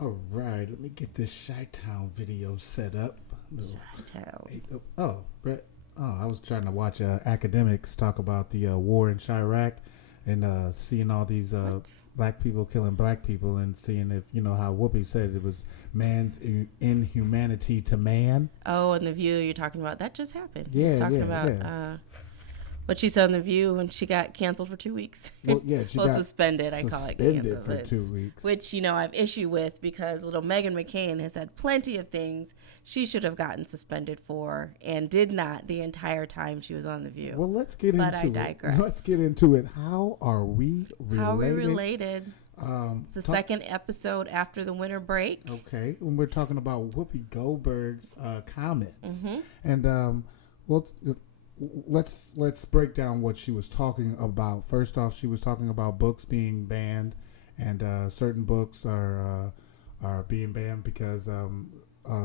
All right, let me get this Chi-Town video set up. Chi-Town. Brett. Oh, I was trying to watch academics talk about the war in Chirac and seeing all these black people killing black people and seeing if, how Whoopi said it was man's inhumanity to man. Oh, and The View you're talking about, that just happened. Yeah, He's talking yeah, about yeah. what she said on The View when she got canceled for 2 weeks. Well, yeah, she well, got suspended. I call it suspended canceled. for 2 weeks. Which, I've issue with because little Meghan McCain has had plenty of things she should have gotten suspended for and did not the entire time she was on The View. Well, let's get but into I digress. it. Let's get into it. How are we related? How are we related? It's the second episode after the winter break. Okay, when we're talking about Whoopi Goldberg's comments, Mm-hmm. and well, let's break down what she was talking about. First off, she was talking about books being banned, and certain books are being banned because a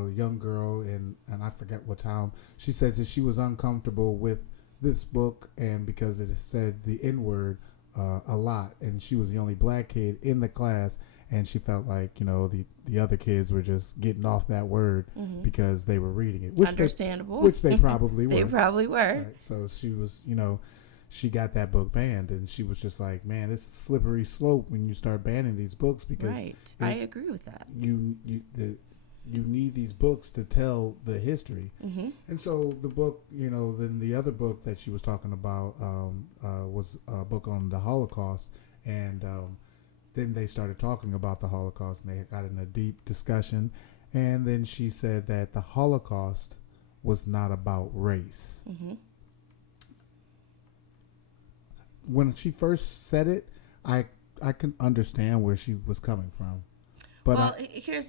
young girl in, and I forget what town, she says that she was uncomfortable with this book, and because it said the N word a lot, and she was the only black kid in the class, and she felt like the other kids were just getting off that word because they were reading it, which Understandable. Which they probably were. They probably were. Right. So she was, she got that book banned, and she was just like, man, it's a slippery slope when you start banning these books because right. I agree with that. You need these books to tell the history. Mm-hmm. And so the book, then the other book that she was talking about was a book on the Holocaust. And then they started talking about the Holocaust, and they got in a deep discussion. And then she said that the Holocaust was not about race. Mm-hmm. When she first said it, I can understand where she was coming from. But here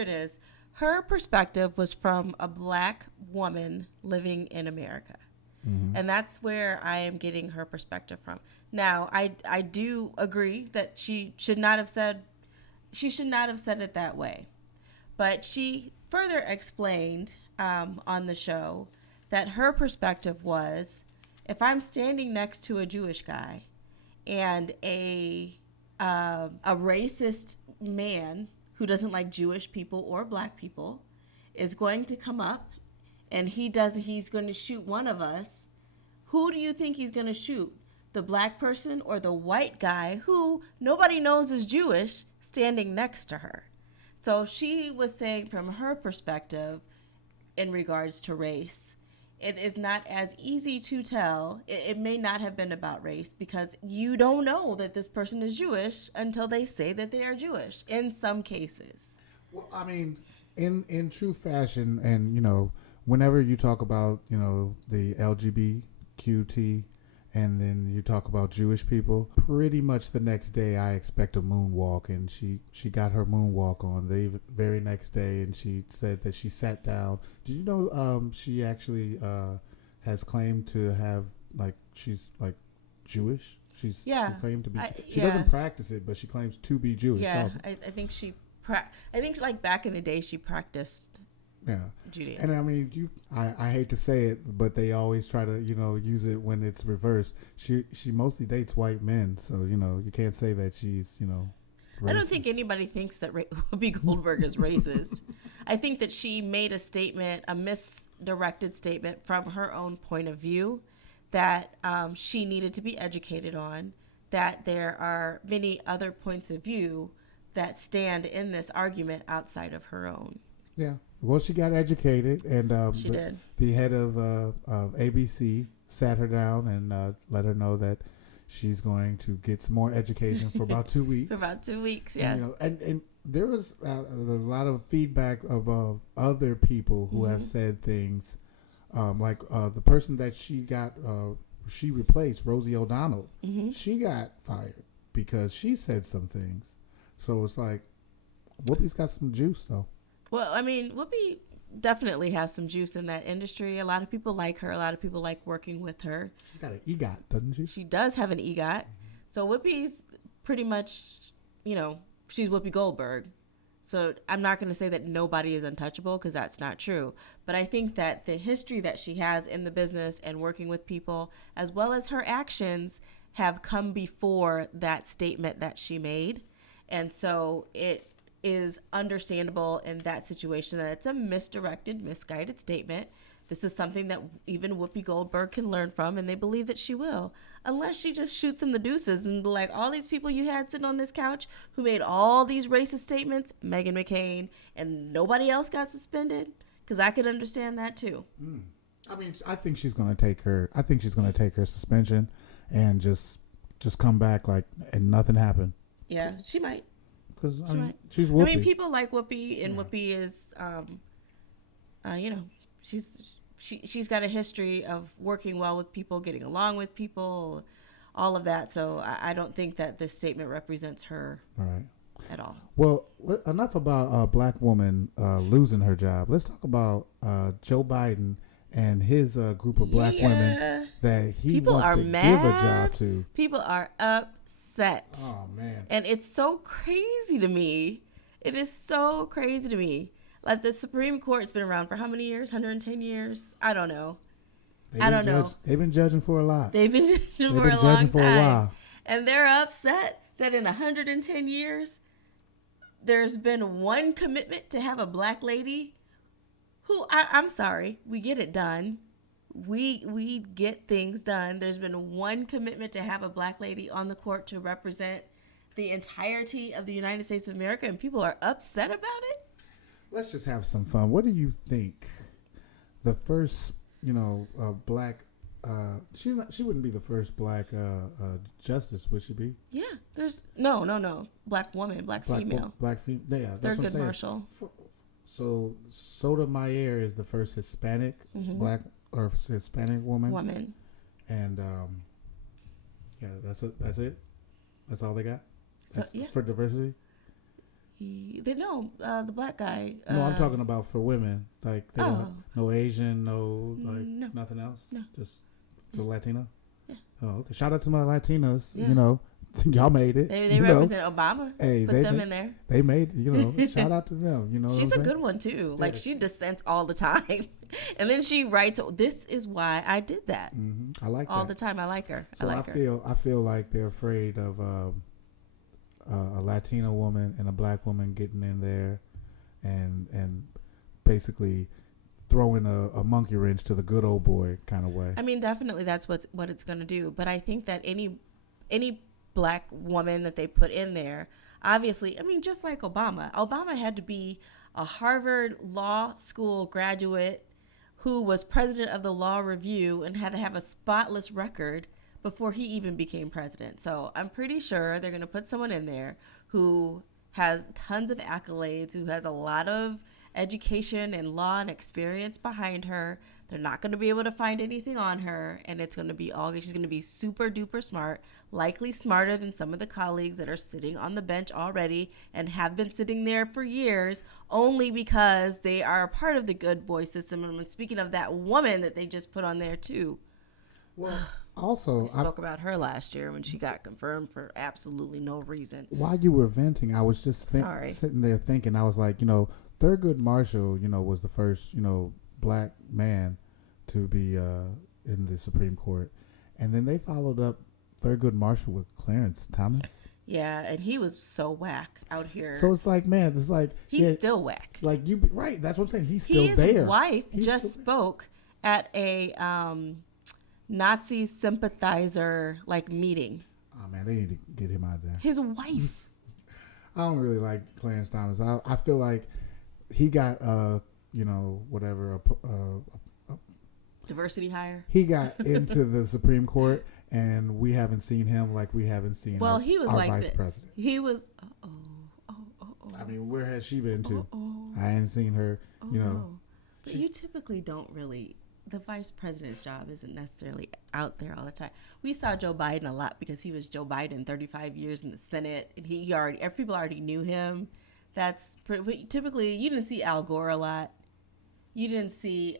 it is. Her perspective was from a black woman living in America. Mm-hmm. And that's where I am getting her perspective from. Now, I do agree that she should not have said it that way. But she further explained on the show that her perspective was, if I'm standing next to a Jewish guy and a racist man who doesn't like Jewish people or black people is going to come up and he's going to shoot one of us, who do you think he's going to shoot? The black person or the white guy who nobody knows is Jewish standing next to her? So she was saying from her perspective in regards to race, it is not as easy to tell. It may not have been about race because you don't know that this person is Jewish until they say that they are Jewish in some cases. Well, I mean, in true fashion, and, whenever you talk about, the LGBTQT and then you talk about Jewish people, pretty much the next day I expect a moonwalk, and she got her moonwalk on the very next day, and she said that she sat down. Did you know she actually has claimed to have, she's Jewish? She claimed to be. She doesn't practice it, but she claims to be Jewish. Yeah, also. I think I think back in the day she practiced. Yeah, Judaism. And I mean, I hate to say it, but they always try to, use it when it's reversed. She mostly dates white men, so you can't say that she's, racist. I don't think anybody thinks that Whoopi Goldberg is racist. I think that she made a statement, a misdirected statement from her own point of view that she needed to be educated on, that there are many other points of view that stand in this argument outside of her own. Yeah. Well, she got educated, and she did. The head of ABC sat her down and let her know that she's going to get some more education for about 2 weeks. For about 2 weeks, yeah. And there was a lot of feedback of other people who have said things like the person that she replaced, Rosie O'Donnell. Mm-hmm. She got fired because she said some things. So it's like, Whoopi's got some juice, though. Well, I mean, Whoopi definitely has some juice in that industry. A lot of people like her. A lot of people like working with her. She's got an EGOT, doesn't she? She does have an EGOT. Mm-hmm. So Whoopi's pretty much, she's Whoopi Goldberg. So I'm not going to say that nobody is untouchable because that's not true. But I think that the history that she has in the business and working with people, as well as her actions, have come before that statement that she made. And so is understandable in that situation, that it's a misdirected, misguided statement. This is something that even Whoopi Goldberg can learn from, and they believe that she will. Unless she just shoots him the deuces and be like, all these people you had sitting on this couch who made all these racist statements, Meghan McCain, and nobody else got suspended, because I could understand that too. I mean, I think she's going to take her. I think she's going to take her suspension and just come back like and nothing happened. Yeah, she might. Because she's Whoopi. I mean, people like Whoopi, and Whoopi is, she's got a history of working well with people, getting along with people, all of that. So I don't think that this statement represents her at all. Well, enough about a black woman losing her job. Let's talk about Joe Biden and his group of black women that he people wants to mad. give a job to. People are upset. Oh, man. And it's so crazy to me. It is so crazy to me. Like, the Supreme Court's been around for how many years? 110 years? I don't know. They've been judging for a lot. They've been judging for a long time. For a while. And they're upset that in 110 years, there's been one commitment to have a black lady who, I'm sorry, we get it done. We get things done. There's been one commitment to have a black lady on the court to represent the entirety of the United States of America, and people are upset about it. Let's just have some fun. What do you think the first, black, she wouldn't be the first black justice, would she be? Yeah, there's, no. Black woman, black female. Black female, yeah, that's what I'm saying. Marshall. So Sotomayor is the first Hispanic black or Hispanic woman. And, that's it? That's all they got? For diversity? The black guy. No, I'm talking about for women. Like, they don't have no Asian, nothing else? No. Just the Latino? Yeah. Oh, okay. Shout out to my Latinos. Yeah. Y'all made it. They represent Obama. Hey, Put them in there. They made it, shout out to them. She's a good one, too. Like, she dissents all the time. And then she writes, this is why I did that. Mm-hmm. I like all that. the time. I like her. So I feel like they're afraid of a Latino woman and a black woman getting in there and basically throwing a monkey wrench to the good old boy kind of way. I mean, definitely that's what it's going to do. But I think that any black woman that they put in there, obviously, I mean, just like Obama had to be a Harvard Law School graduate who was president of the Law Review and had to have a spotless record before he even became president. So I'm pretty sure they're going to put someone in there who has tons of accolades, who has a lot of education and law and experience behind her. They're not going to be able to find anything on her, and it's going to be she's going to be super duper smart, likely smarter than some of the colleagues that are sitting on the bench already and have been sitting there for years only because they are a part of the good boy system. And speaking of that woman that they just put on there too. Well, also, we spoke about her last year when she got confirmed for absolutely no reason. While you were venting, I was just sitting there thinking, I was like, Thurgood Marshall, was the first, black man to be in the Supreme Court. And then they followed up Thurgood Marshall with Clarence Thomas. Yeah, and he was so whack out here. So it's like, man, it's like... He's still whack. Like, right, that's what I'm saying. He's still there. His wife just spoke at a Nazi sympathizer, meeting. Oh, man, they need to get him out of there. His wife. I don't really like Clarence Thomas. I feel like he got, whatever, diversity hire. He got into the Supreme Court, and we haven't seen him like we haven't seen our vice president. He was, I mean, where has she been to? I ain't seen her, No. But you typically don't really, the vice president's job isn't necessarily out there all the time. We saw Joe Biden a lot because he was Joe Biden 35 years in the Senate, and people already knew him. That's typically, you didn't see Al Gore a lot. You didn't see,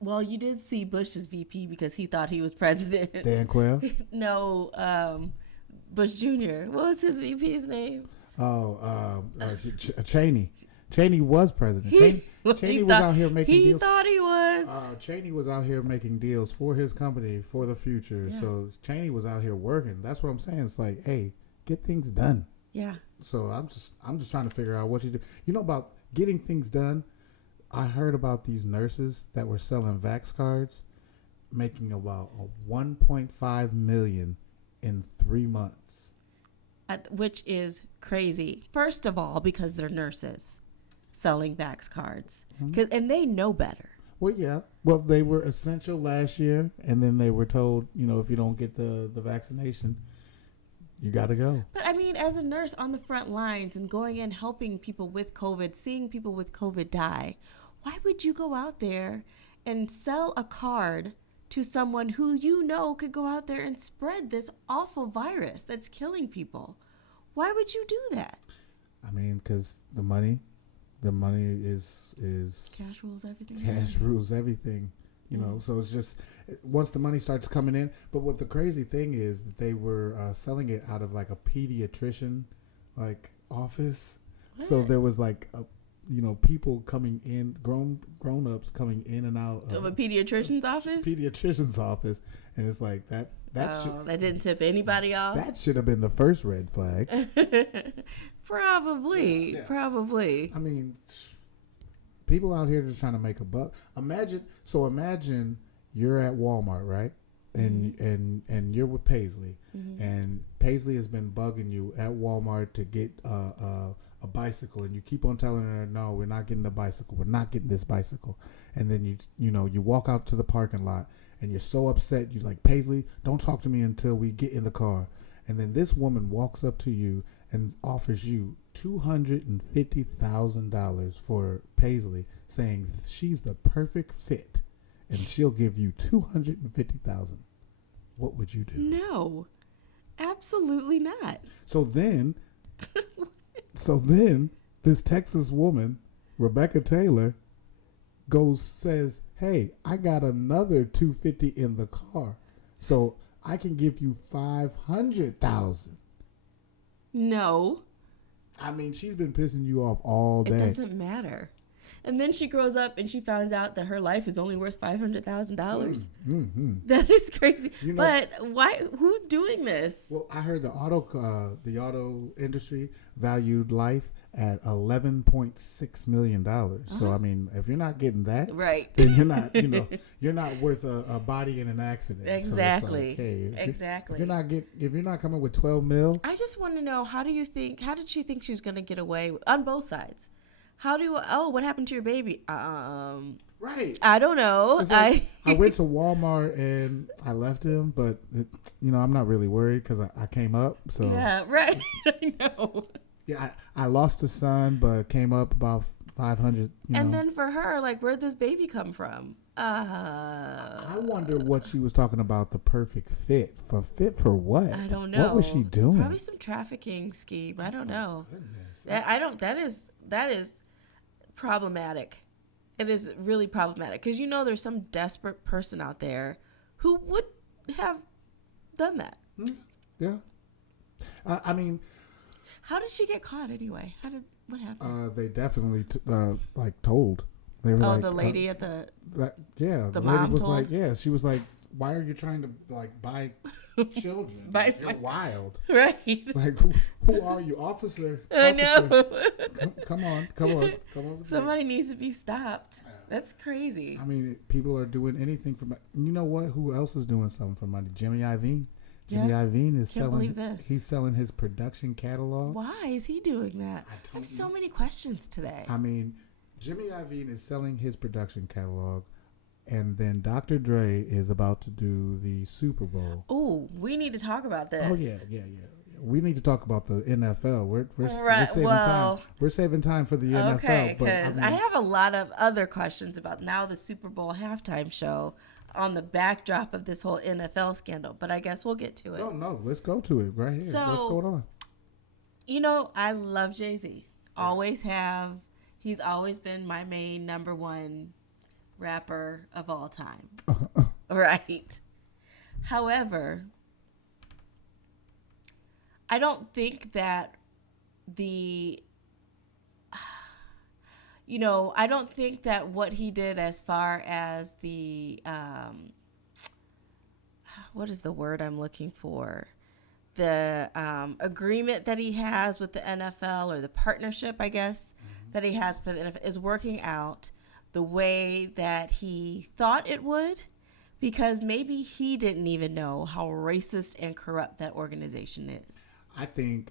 you did see Bush's VP because he thought he was president. Dan Quayle? No, Bush Jr. What was his VP's name? Cheney. Cheney was president. Cheney was out here making deals. He thought he was. Cheney was out here making deals for his company for the future. Yeah. So Cheney was out here working. That's what I'm saying. It's like, hey, get things done. Yeah. So I'm just trying to figure out what you do. You know about getting things done. I heard about these nurses that were selling Vax cards, making about 1.5 million in 3 months. Which is crazy. First of all, because they're nurses selling Vax cards, and they know better. Well, yeah. Well, they were essential last year, and then they were told, if you don't get the vaccination, you got to go. But I mean, as a nurse on the front lines and going in helping people with COVID, seeing people with COVID die, why would you go out there and sell a card to someone who you know could go out there and spread this awful virus that's killing people? Why would you do that? I mean, because the money is cash rules everything. Cash rules everything. So it's just once the money starts coming in. But what the crazy thing is that they were selling it out of like a pediatrician office. What? So there was people coming in, grown-ups coming in and out of a pediatrician's office. Pediatrician's office, and it's like that. That didn't tip anybody off. That should have been the first red flag. Probably. I mean, people out here just trying to make a buck. Imagine you're at Walmart, right? And you're with Paisley, and Paisley has been bugging you at Walmart to get a bicycle, and you keep on telling her, no, we're not getting the bicycle. We're not getting this bicycle. And then you walk out to the parking lot, and you're so upset. You're like, Paisley, don't talk to me until we get in the car. And then this woman walks up to you and offers you $250,000 for Paisley, saying she's the perfect fit, and she'll give you $250,000. What would you do? No, absolutely not. So then this Texas woman, Rebecca Taylor, says, hey, I got another $250 in the car, so I can give you $500,000. No. I mean, she's been pissing you off all day. It doesn't matter. And then she grows up and she finds out that her life is only worth $500,000. That is crazy. But why? Who's doing this? Well, I heard the auto industry valued life at $11.6 million. So I mean, if you're not getting that, right, then you're not, you're not worth a body in an accident. Exactly. So it's like, hey, exactly. If you're not coming with 12 mil, I just want to know, how did she think she was going to get away on both sides? What happened to your baby? Right. I don't know. Like, I went to Walmart and I left him, but I'm not really worried because I came up. So yeah, right. I know. Yeah, I lost a son, but came up about 500. And then for her, where'd this baby come from? I wonder what she was talking about. The perfect fit for what? I don't know. What was she doing? Probably some trafficking scheme. I don't know. Goodness. That is problematic. It is really problematic because there's some desperate person out there who would have done that. Yeah. I mean, how did she get caught anyway? What happened? They definitely told. They were the lady at the the lady was told? She was like, why are you trying to buy children? You're wild. Right. Who are you, officer? I know. Come on. Over Somebody needs to be stopped. That's crazy. I mean, people are doing anything for money. You know what? Who else is doing something for money? Jimmy Iovine. Jimmy Iovine is selling. He's selling his production catalog. Why is he doing that? I have so many questions today. I mean, Jimmy Iovine is selling his production catalog, and then Dr. Dre is about to do the Super Bowl. Oh, we need to talk about this. Oh yeah. We need to talk about the NFL. We're saving time. We're saving time for the NFL. Okay, because I have a lot of other questions about now the Super Bowl halftime show on the backdrop of this whole NFL scandal. But I guess we'll get to it. No, let's go to it right here. So, what's going on? I love Jay-Z. Always have. He's always been my main number one rapper of all time. Right. However, I don't think that I don't think that what he did as far as the, what is the word I'm looking for? agreement that he has with the NFL, or the partnership, I guess, that he has for the NFL is working out the way that he thought it would, because maybe he didn't even know how racist and corrupt that organization is. I think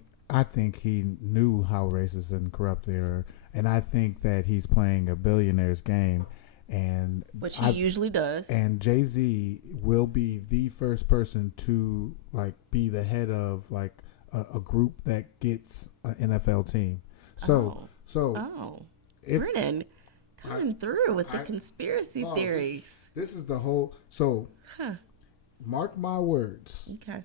he knew how racist and corrupt they are, and I think that he's playing a billionaire's game, and which he usually does. And Jay-Z will be the first person to like be the head of like a group that gets an NFL team. So Brennen coming through with the conspiracy theories. This is the whole. So, mark my words. Okay.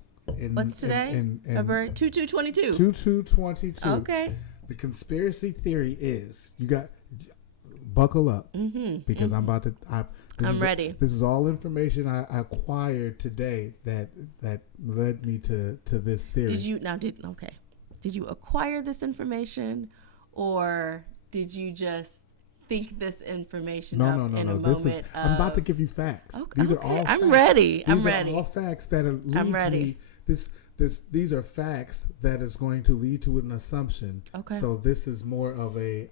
What's today? February 22/22. 22/22. Okay. The conspiracy theory is you got buckle up because I'm about to. I'm ready. This is all information I acquired today that led me to this theory. Did you acquire this information, or did you just think this information No. in a This moment is. I'm about to give you facts. Okay, These are all. I'm facts. ready. These are all facts that leads me. These are facts that is going to lead to an assumption. Okay. So this is more of a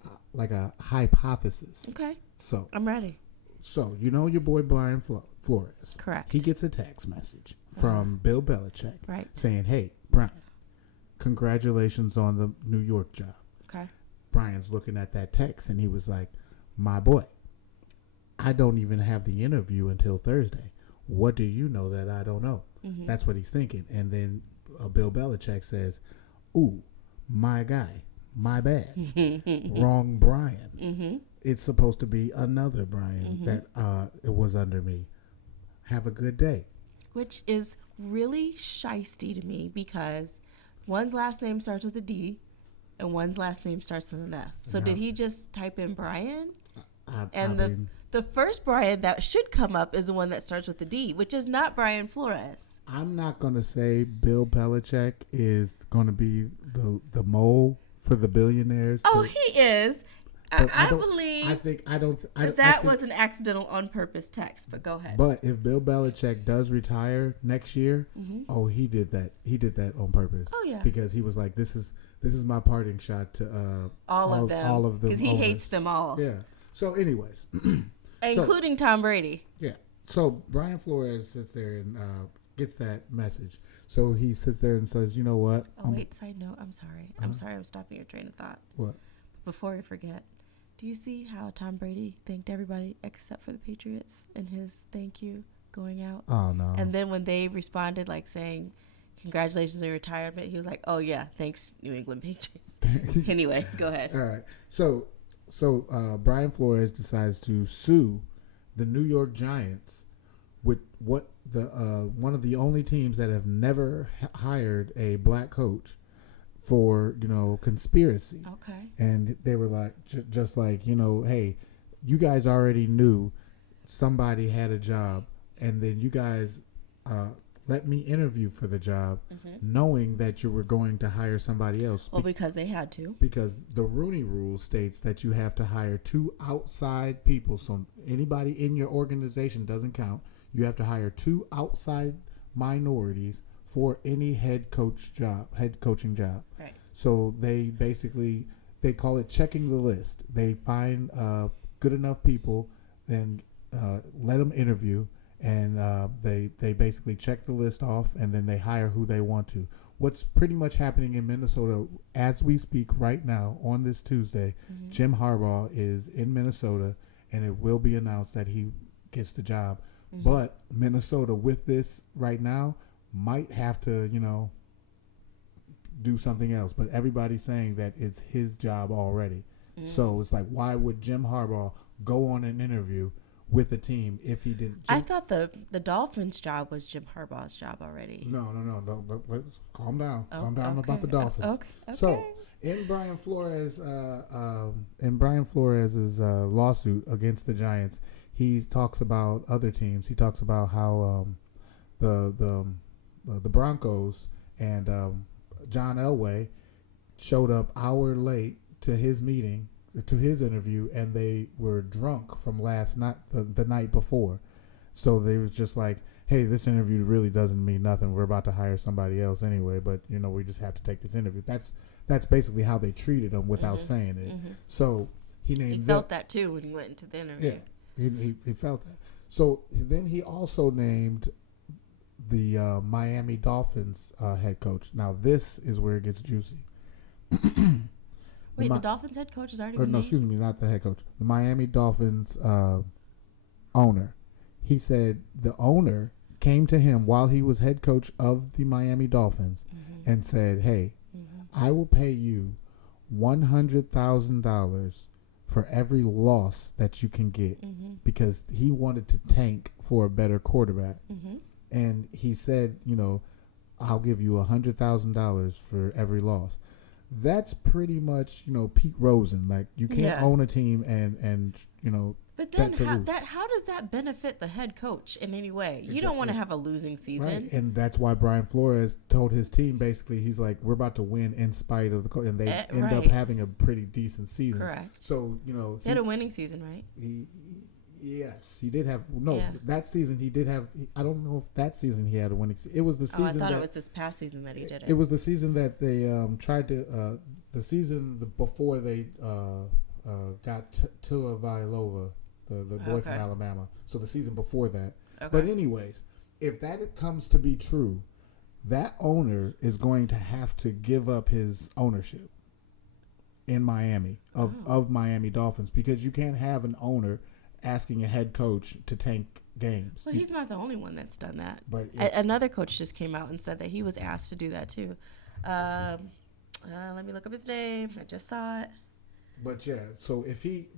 hypothesis. Okay. So I'm ready. So you know your boy Brian Flores. Correct. He gets a text message from Bill Belichick saying, "Hey, Brian, congratulations on the New York job." Okay. Brian's looking at that text and he was like, "My boy, I don't even have the interview until Thursday. What do you know that I don't know?" Mm-hmm. That's what he's thinking. And then Bill Belichick says, "Ooh, my guy, my bad. Wrong Brian. Mm-hmm. It's supposed to be another Brian that it was under me. Have a good day." Which is really shisty to me, because one's last name starts with a D and one's last name starts with an F. So did he just type in Brian? The first Brian that should come up is the one that starts with a D, which is not Brian Flores. I'm not going to say Bill Belichick is going to be the mole for the billionaires. Oh, he is. I believe that was an accidental on purpose text, but go ahead. But if Bill Belichick does retire next year, he did that. He did that on purpose. Oh yeah. Because he was like, this is my parting shot to all of them. Because he hates them all. Yeah. So anyways. Including Tom Brady. Yeah. So Brian Flores sits there and gets that message. So he sits there and says, "You know what?" Side note. I'm sorry. I'm stopping your train of thought. What? Before I forget, do you see how Tom Brady thanked everybody except for the Patriots in his thank you going out? Oh, no. And then when they responded, like saying, "Congratulations on your retirement," he was like, "Oh, yeah, thanks, New England Patriots." Anyway, go ahead. All right. So Brian Flores decides to sue the New York Giants with what one of the only teams that have never hired a black coach for, conspiracy. Okay. And they were like, just like, hey, you guys already knew somebody had a job, and then you guys let me interview for the job, knowing that you were going to hire somebody else. Well, because they had to. Because the Rooney Rule states that you have to hire 2 outside people. So anybody in your organization doesn't count. You have to hire 2 outside minorities for any head coaching job. Right. So they call it checking the list. They find good enough people, then let them interview, and they basically check the list off, and then they hire who they want to. What's pretty much happening in Minnesota as we speak right now on this Tuesday, Jim Harbaugh is in Minnesota, and it will be announced that he gets the job. But Minnesota, with this right now, might have to, do something else. But everybody's saying that it's his job already. So it's like, why would Jim Harbaugh go on an interview with the team if he didn't? I thought the Dolphins' job was Jim Harbaugh's job already. No. Let's calm down. Calm down okay. about the Dolphins. Okay. So in Brian Flores' lawsuit against the Giants, he talks about other teams. He talks about how the Broncos and John Elway showed up hour late to his meeting, to his interview, and they were drunk from last night, the night before. So they was just like, hey, this interview really doesn't mean nothing. We're about to hire somebody else anyway, but we just have to take this interview. That's basically how they treated him without saying it. So he felt that too when he went into the interview. Yeah, he felt that. So then he also named the Miami Dolphins head coach. Now this is where it gets juicy. Wait, the Dolphins head coach is already been no, named? excuse me, not the head coach. The Miami Dolphins owner. He said the owner came to him while he was head coach of the Miami Dolphins and said, hey, I will pay you $100,000 for every loss that you can get because he wanted to tank for a better quarterback. And he said, I'll give you $100,000 for every loss. That's pretty much, Pete Rosen. Like, you can't own a team and But then how does that benefit the head coach in any way? You don't want to have a losing season. Right. And that's why Brian Flores told his team, basically, he's like, we're about to win in spite of the coach. And they end up having a pretty decent season. Correct. So, he had a winning season, right? Yes, he did have. No, that season he did have. I don't know if that season he had a winning season. It was the season. I thought it was this past season that he did it. It was the season that they tried to. The season before they got Tua Vailoa, the boy from Alabama. So the season before that. Okay. But anyways, if that comes to be true, that owner is going to have to give up his ownership in Miami of Miami Dolphins, because you can't have an owner asking a head coach to tank games. Well, he's not the only one that's done that. But another coach just came out and said that he was asked to do that too. Let me look up his name. I just saw it. But yeah, so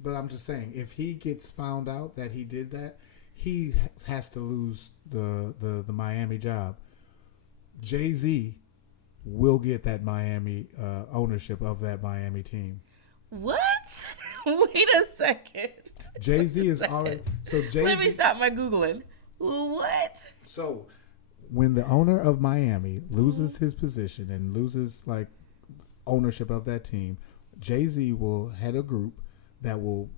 but I'm just saying, if he gets found out that he did that, he has to lose the Miami job. Jay-Z will get that Miami ownership of that Miami team. What? Wait a second. Jay-Z is already. So Jay-Z. Let me stop my Googling. What? So when the owner of Miami loses his position and loses ownership of that team, Jay-Z will head a group that will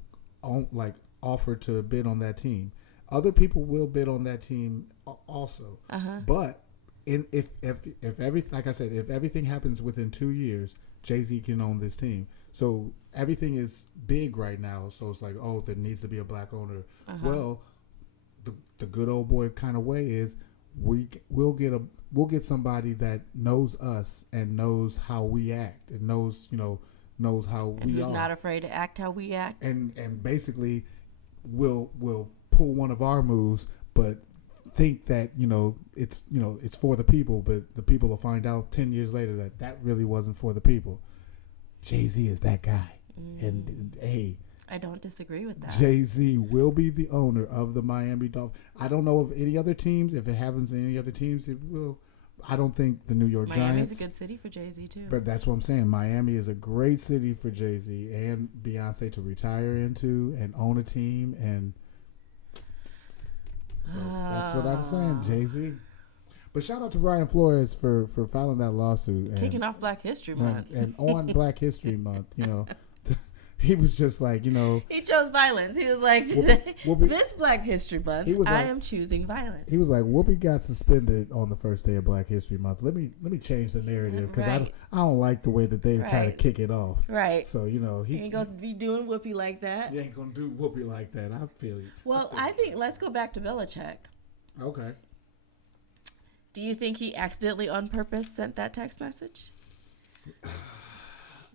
offer to bid on that team. Other people will bid on that team also. But if everything happens within 2 years, Jay-Z can own this team. So everything is big right now. So it's like, oh, there needs to be a black owner. Well, the good old boy kind of way is we'll get somebody that knows us and knows how we act and knows how we are. Who's not afraid to act how we act. And basically will pull one of our moves, but think that it's for the people, but the people will find out 10 years later that really wasn't for the people. Jay-Z is that guy. And hey, I don't disagree with that. Jay-Z will be the owner of the Miami Dolphins. I don't know of any other teams. If it happens in any other teams, it will. I don't think the New York Giants. Miami's a good city for Jay-Z too. But that's what I'm saying. Miami is a great city for Jay-Z and Beyonce to retire into and own a team. And so that's what I'm saying, Jay-Z. But shout out to Brian Flores for filing that lawsuit. Kicking off Black History Month. And on Black History Month, he was just like, He chose violence. He was like, today, this Black History Month, I am choosing violence. He was like, Whoopi got suspended on the first day of Black History Month. Let me change the narrative because I don't like the way that they trying to kick it off. Right. So, he ain't going to be doing Whoopi like that. You ain't going to do Whoopi like that. I feel you. Well, I think let's go back to Belichick. Okay. Do you think he accidentally on purpose sent that text message?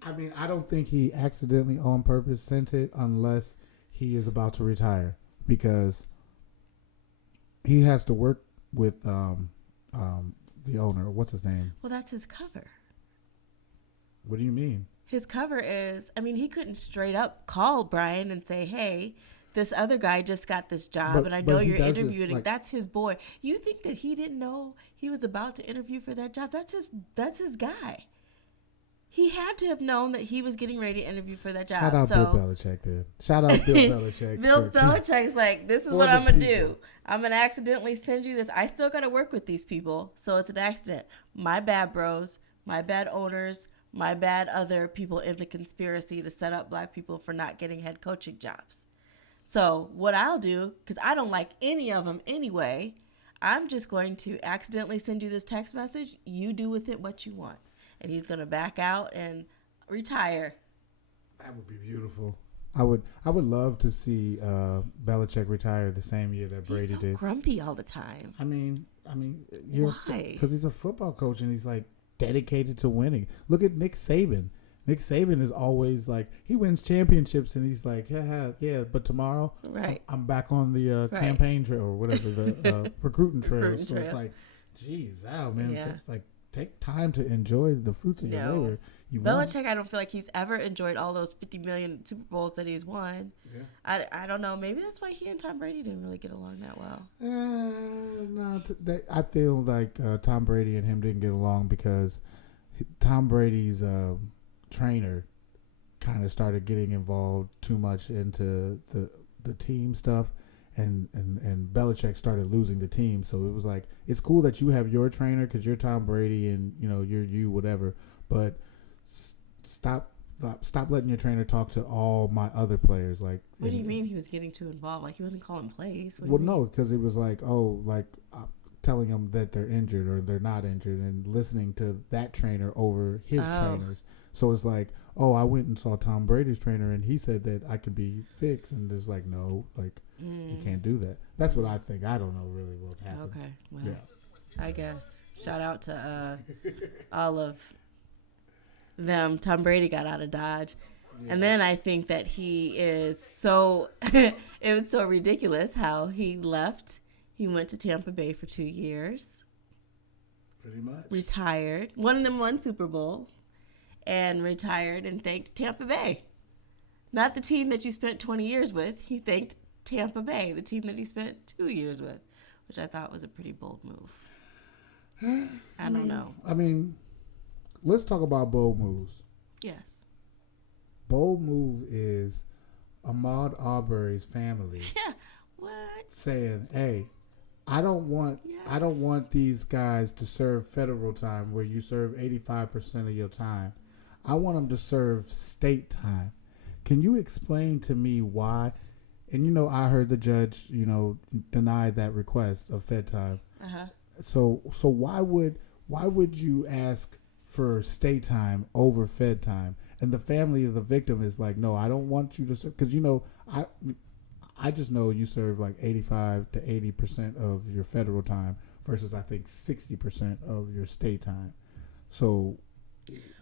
I mean, I don't think he accidentally on purpose sent it unless he is about to retire, because he has to work with the owner. What's his name? Well, that's his cover. What do you mean? His cover is, he couldn't straight up call Brian and say, hey, this other guy just got this job, and I know you're interviewing. That's his boy. You think that he didn't know he was about to interview for that job? That's his guy. He had to have known that he was getting ready to interview for that job. Shout out Bill Belichick, then. Shout out Bill Belichick. Bill Belichick's like, this is what I'm going to do. I'm going to accidentally send you this. I still got to work with these people, so it's an accident. My bad, bros. My bad, owners. My bad, other people in the conspiracy to set up black people for not getting head coaching jobs. So what I'll do, because I don't like any of them anyway, I'm just going to accidentally send you this text message. You do with it what you want. And he's going to back out and retire. That would be beautiful. I would love to see Belichick retire the same year that Brady He's so did. grumpy all the time. I mean, Why? Because he's a football coach and he's like dedicated to winning. Look at Nick Saban. Nick Saban is always like, he wins championships and he's like, yeah, but tomorrow Right. I'm back on the campaign trail or whatever, the recruiting trail. So it's like, geez, man, just like take time to enjoy the fruits of your labor. Belichick, I don't feel like he's ever enjoyed all those 50 million Super Bowls that he's won. Yeah. I don't know. Maybe that's why he and Tom Brady didn't really get along that well. No, I feel like Tom Brady and him didn't get along because Tom Brady's trainer kind of started getting involved too much into the team stuff, and Belichick started losing the team. So it was like, it's cool that you have your trainer because you're Tom Brady and you're you whatever, but stop letting your trainer talk to all my other players. Like, what do you mean he was getting too involved? Like, he wasn't calling plays. Well, no, because it was like, telling them that they're injured or they're not injured and listening to that trainer over his trainers. So it's like, I went and saw Tom Brady's trainer and he said that I could be fixed, and it's like, no, like you can't do that. That's what I think. I don't know really what happened. Okay, well, I guess shout out to all of them. Tom Brady got out of Dodge. Yeah. And then I think that he is so it was so ridiculous how he left. He went to Tampa Bay for 2 years. Pretty much. Retired. One of them won Super Bowl and retired and thanked Tampa Bay. Not the team that you spent 20 years with. He thanked Tampa Bay, the team that he spent 2 years with, which I thought was a pretty bold move. I don't know. I mean, let's talk about bold moves. Yes. Bold move is Ahmaud Arbery's family. Yeah. What? Saying, hey, I don't want these guys to serve federal time where you serve 85% of your time. I want them to serve state time. Can you explain to me why? And I heard the judge, deny that request of Fed time. Uh-huh. So why would you ask for state time over Fed time? And the family of the victim is like, no, I don't want you to serve, because I just know you serve like 85 to 80% of your federal time versus I think 60% of your state time. So,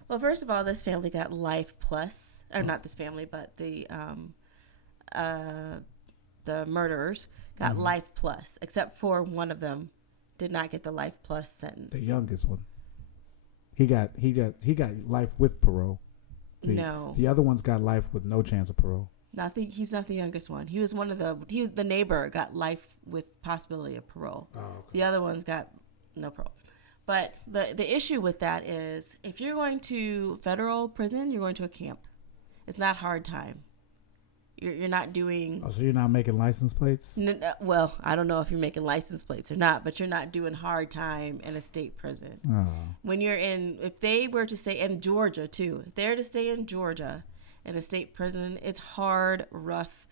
well, first of all, this family got life plus, or not this family, but the murderers got life plus, except for one of them did not get the life plus sentence. The youngest one, he got life with parole. The other one's got life with no chance of parole. He's not the youngest one. He was the neighbor got life with possibility of parole. Oh, okay. The other one's got no parole. But the issue with that is, if you're going to federal prison, you're going to a camp. It's not hard time. You're not doing... Oh, so you're not making license plates? Well, I don't know if you're making license plates or not, but you're not doing hard time in a state prison. Oh. If they were to stay in Georgia, too, if they're to stay in Georgia in a state prison, it's hard, rough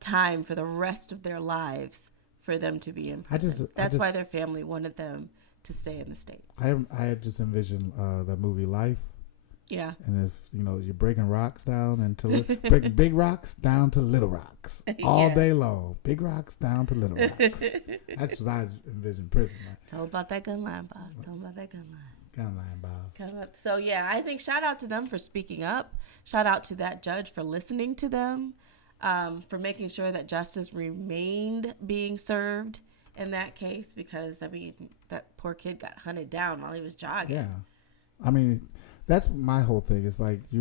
time for the rest of their lives for them to be in prison. That's why their family wanted them to stay in the state. I just envisioned the movie Life. Yeah. And if you're breaking rocks down breaking big rocks down to little rocks all day long, big rocks down to little rocks. That's what I envision prison like. Tell them about that gun line, boss. Tell them about that gun line. Gun line, boss. So yeah, I think shout out to them for speaking up. Shout out to that judge for listening to them, for making sure that justice remained being served in that case, because that poor kid got hunted down while he was jogging. Yeah, that's my whole thing. It's like he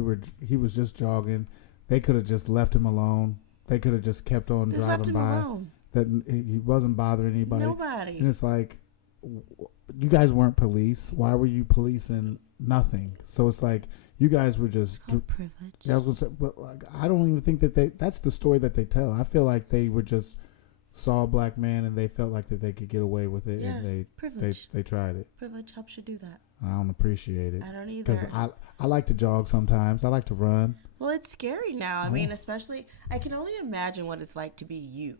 was just jogging. They could have just left him alone. They could have just kept on driving by. Alone. That he wasn't bothering anybody. Nobody. And it's like, you guys weren't police. Why were you policing nothing? So it's like, you guys were just privilege. Yeah, I was gonna say, but like, I don't even think that that's the story that they tell. I feel like they were just saw a black man and they felt like that they could get away with it, and they tried it. Privilege helps you do that. I don't appreciate it. I don't either. Because I like to jog sometimes. I like to run. Well, it's scary now. I mean, especially, I can only imagine what it's like to be you.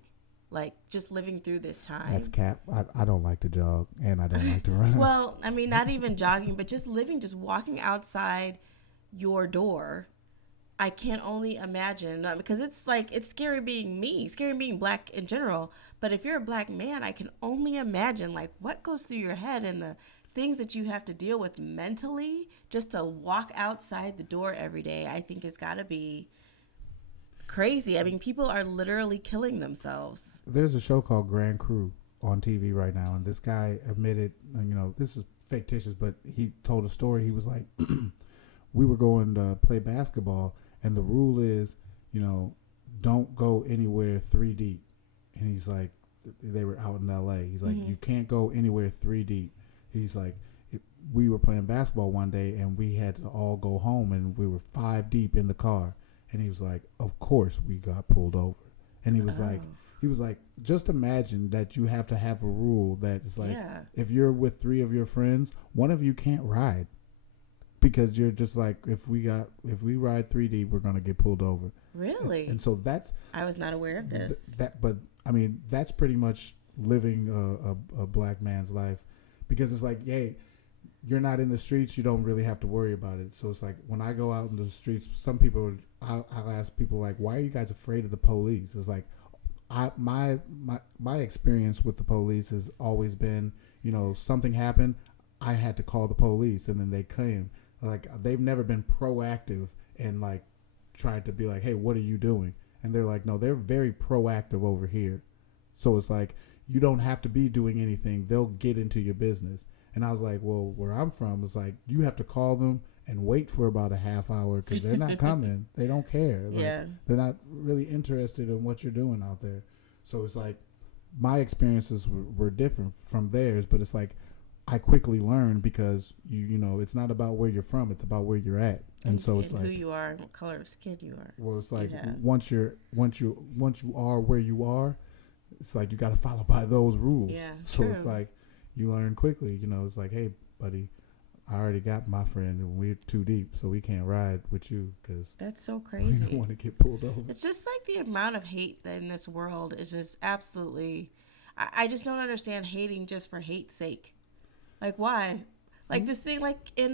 like just living through this time. That's cap. I don't like to jog, and I don't like to run. Well, I mean, not even jogging, but just just walking outside your door. I can only imagine, because it's like, it's scary being me, scary being black in general. But if you're a black man, I can only imagine like what goes through your head and the things that you have to deal with mentally just to walk outside the door every day. I think it's got to be crazy. I mean, people are literally killing themselves. There's a show called Grand Crew on TV right now, and this guy admitted, this is fictitious, but he told a story. He was like, we were going to play basketball, and the rule is, don't go anywhere 3 deep. And he's like, they were out in LA. He's like, you can't go anywhere 3 deep. He's like, we were playing basketball one day, and we had to all go home, and we were 5 deep in the car. And he was like, of course we got pulled over. And he was like, just imagine that you have to have a rule that is like, if you're with 3 of your friends, one of you can't ride. Because you're just like, if we ride 3 deep, we're going to get pulled over. Really? And so that's... I was not aware of this. But, I mean, that's pretty much living a black man's life. Because it's like, yay, you're not in the streets, you don't really have to worry about it. So it's like, when I go out in the streets, some people, I'll ask people like, why are you guys afraid of the police? It's like, my experience with the police has always been, something happened, I had to call the police, and then they came. Like, they've never been proactive and like tried to be like, hey, what are you doing? And they're like, no, they're very proactive over here. So it's like, you don't have to be doing anything. They'll get into your business. And I was like, well, where I'm from, it's like, you have to call them and wait for about a half hour because they're not coming. They don't care. Like, they're not really interested in what you're doing out there. So it's like, my experiences were different from theirs, but it's like, I quickly learned because it's not about where you're from, it's about where you're at. And so it's like who you are and what color of skin you are. Well, it's like once you are where you are, it's like you got to follow by those rules. Yeah, so true. It's like you learn quickly. It's like, hey, buddy, I already got my friend, and we're too deep, so we can't ride with you because that's so crazy. We don't want to get pulled over. It's just like the amount of hate that in this world is just absolutely. I just don't understand hating just for hate's sake. Like, why? Like the thing, like in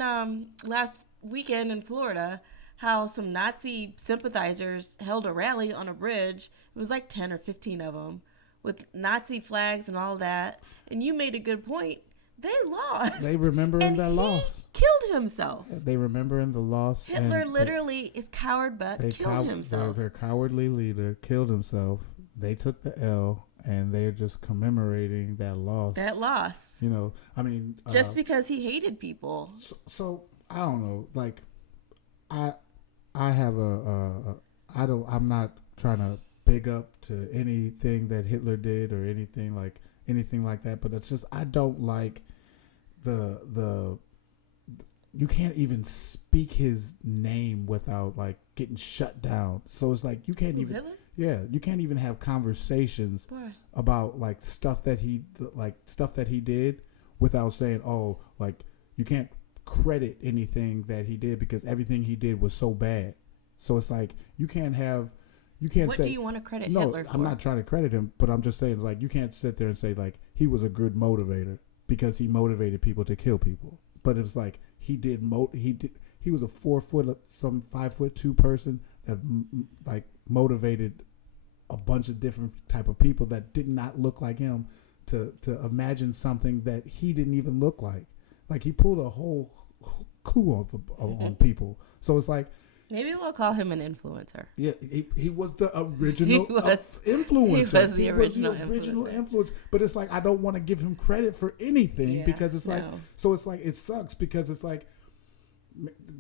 last weekend in Florida, how some Nazi sympathizers held a rally on a bridge. It was like 10 or 15 of them with Nazi flags and all that. And you made a good point. They lost. They remember in that loss. Killed himself. They remember in the loss. Hitler literally is coward, but killed himself. Their cowardly leader killed himself. They took the L. And they're just commemorating that loss. I mean, just because he hated people. So I don't know. Like, I have I'm not trying to big up to anything that Hitler did or anything like that. But it's just, I don't like the you can't even speak his name without like getting shut down. So it's like you can't even. Hitler? Yeah, you can't even have conversations about like stuff that he did without saying, oh, like you can't credit anything that he did because everything he did was so bad. So it's like you can't say. What do you want to credit Hitler for? I'm not trying to credit him, but I'm just saying like you can't sit there and say like he was a good motivator because he motivated people to kill people. But it was like he was a 5'2" person that like motivated a bunch of different type of people that did not look like him to imagine something that he didn't even look like. Like he pulled a whole coup on people. So it's like maybe we'll call him an influencer. Yeah, he was the original influencer. He was the original influence. But it's like I don't want to give him credit for anything because it's like so it's like it sucks because it's like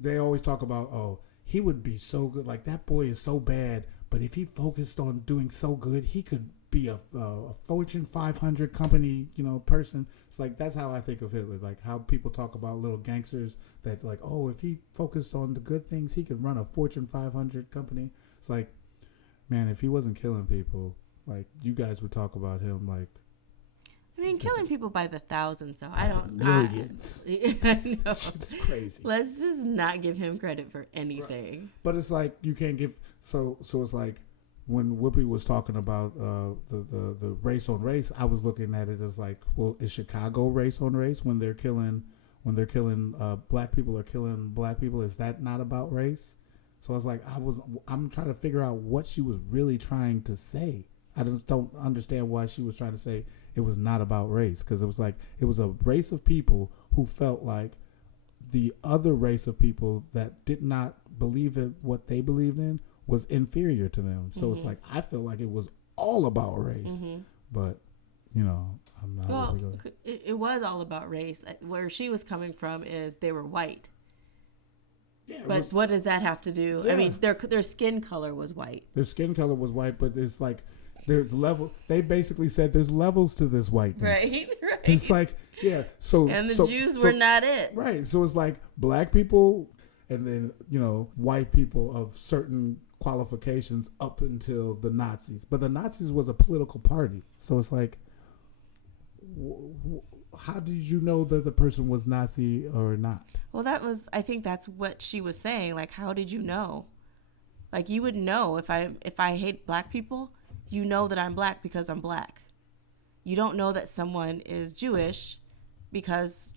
they always talk about he would be so good, like that boy is so bad. But if he focused on doing so good, he could be a Fortune 500 company, person. It's like that's how I think of Hitler. Like how people talk about little gangsters that like, if he focused on the good things, he could run a Fortune 500 company. It's like, man, if he wasn't killing people, like you guys would talk about him like. I mean, killing people by the thousands, though. I don't. Millions. I know. It's crazy. Let's just not give him credit for anything. Right. But it's like you can't give. So it's like when Whoopi was talking about the race on race, I was looking at it as like, well, is Chicago race on race when they're killing black people or killing black people? Is that not about race? So I was like, I'm trying to figure out what she was really trying to say. I just don't understand why she was trying to say it was not about race, because it was like it was a race of people who felt like the other race of people that did not believe in what they believed in was inferior to them. So it's like I feel like it was all about race, but I'm not. Well, it was all about race. Where she was coming from is they were white. Yeah, but what does that have to do? Yeah. I mean, their skin color was white. Their skin color was white, but it's like there's level. They basically said there's levels to this whiteness. Right. It's like, yeah. So and the Jews were not it. Right. So it's like black people, and then white people of certain qualifications up until the Nazis. But the Nazis was a political party, so it's like, how did you know that the person was Nazi or not? Well, I think that's what she was saying. Like, how did you know? Like, you would know if I hate black people, you know that I'm black because I'm black. You don't know that someone is Jewish because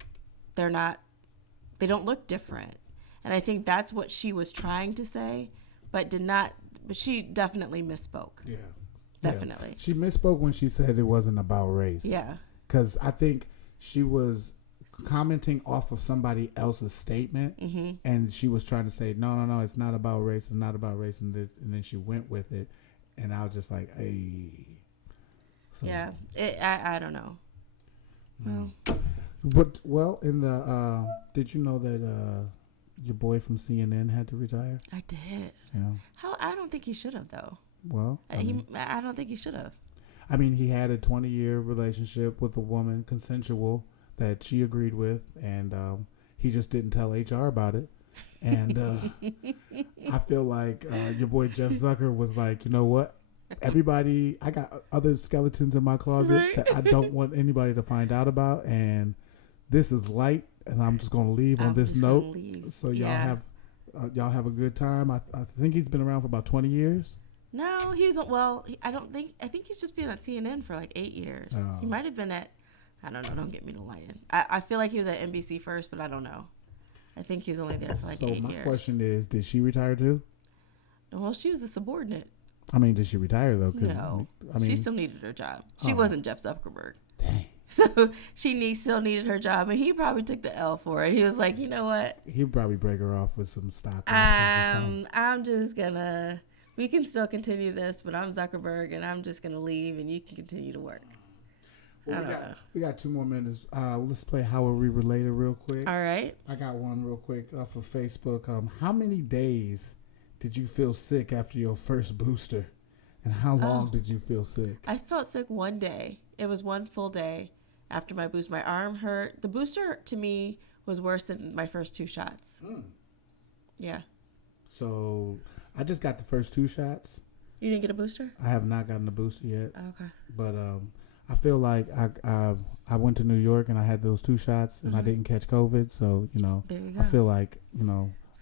they don't look different. And I think that's what she was trying to say, but she definitely misspoke. Yeah. Definitely. Yeah. She misspoke when she said it wasn't about race. Yeah. Because I think she was commenting off of somebody else's statement, and she was trying to say, no, it's not about race, it's not about race, and then she went with it, and I was just like, hey. So. Yeah, I don't know. Well, in the did you know that your boy from CNN had to retire? I did. Yeah. How? I don't think he should have though. Well, I don't think he should have. I mean, he had a 20-year relationship with a woman, consensual, that she agreed with, and he just didn't tell HR about it. And I feel like your boy Jeff Zucker was like, you know what? Everybody, I got other skeletons in my closet that I don't want anybody to find out about, and this is light, and I'm just going to leave on this note. So y'all have a good time. I think he's been around for about 20 years. No, I think he's just been at CNN for like 8 years. Oh. He might have been at, I don't know, don't get me to lying. I feel like he was at NBC first, but I don't know. I think he was only there for like 8 years. So my question is, did she retire too? Well, she was a subordinate. I mean, did she retire though? No, she still needed her job. She wasn't Jeff Zuckerberg. Dang. So she still needed her job, and he probably took the L for it. He was like, you know what? He'd probably break her off with some stock options or something. I'm just gonna. We can still continue this, but I'm Zuckerberg, and I'm just gonna leave, and you can continue to work. Well, we got 2 more minutes. Let's play How Are We Related real quick. All right. I got one real quick off of Facebook. How many days did you feel sick after your first booster? And how long did you feel sick? I felt sick one day. It was one full day after my boost. My arm hurt. The booster, to me, was worse than my first 2 shots. Yeah. So I just got the first 2 shots. You didn't get a booster? I have not gotten a booster yet. Okay. But I feel like I went to New York and I had those 2 shots and I didn't catch COVID. So, there you go. I feel like,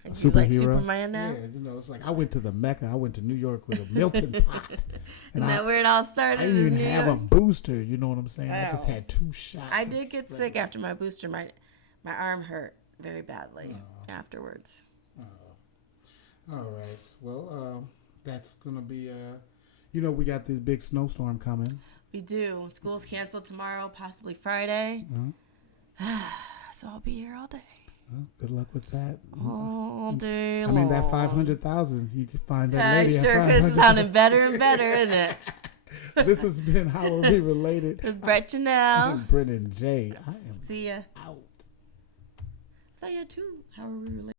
a superhero. Like Superman now? Yeah, it's like I went to the Mecca. I went to New York with a Milton pot. And that where it all started? I didn't even have a booster. You know what I'm saying? I just had 2 shots. I did get sick after my booster. My arm hurt very badly afterwards. All right. Well, that's going to be, we got this big snowstorm coming. We do. School's canceled tomorrow, possibly Friday. So I'll be here all day. Well, good luck with that. All day long. I mean, that 500,000, you can find that lady sure, because it's sounding better and better, isn't it? This has been How Are We Related? With Brett Janelle. And Brennen J. I am See ya. out. I thought you had 2. How Are We Related?